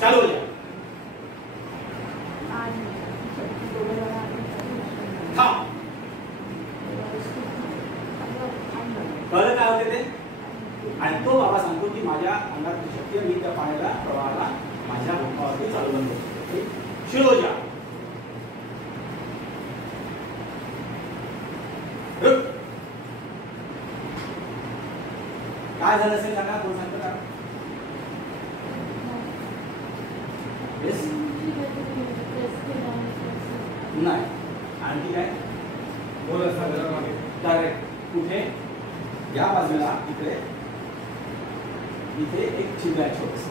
चालू हो जाए। हाँ कळलं काय होते ते? आणि तो बाबा सांगतो की माझ्या अंगात शक्ती मी त्या पाण्याला प्रवाहाला माझ्या मुखावरती चालवून देतो। शिरोजा काय झालं असेल सांगा, कोण सांगतो का? नाही आणखी काय करेक्ट कुठे या बाजूला इकडे इथे एक छिद्र आहे छोटस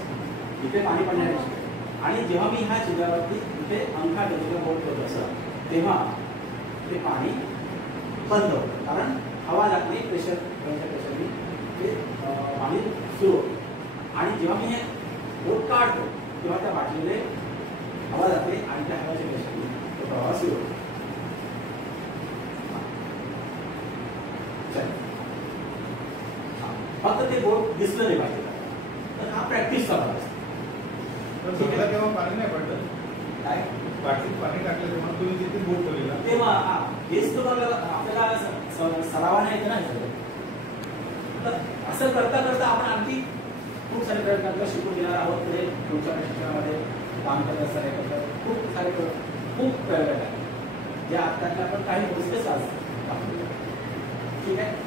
इथे पाणी पडणार आहे आणि जेव्हा मी ह्या छिद्रावरती इथे अंगठा ठेवतो बोट ठेवतो असं तेव्हा ते पाणी बंद होतं कारण हवा लागली प्रेशरनी ते पाणी सुरू होतं आणि जेव्हा मी हे बोट काढतो तेव्हा त्या बाटलीमध्ये हवा जाते आणि त्या हवाच्या प्रेशरने तो प्रवाह सुरू होतो। फक्त ते बोट दिसलं नाही पाहिजे तर हा प्रॅक्टिसचा भाग असतो। तेव्हा पाणी नाही पडलं काय बाटलीत पाणी टाकलं तेव्हा तुम्ही तिथे बोट ठेवलेला तेव्हा हेच तुम्हाला आपल्याला सरावाने येतं ना तर असं करता करता आपण आणखी खूप सारे प्रयत्न शिकून घेणार आहोत पुढे पुढच्या प्रशिक्षणामध्ये काम करत असताना खूप सारे खूप प्रयोग आहेत जे आत्ताच्या आपण काही गोष्टी आज ठीक आहे।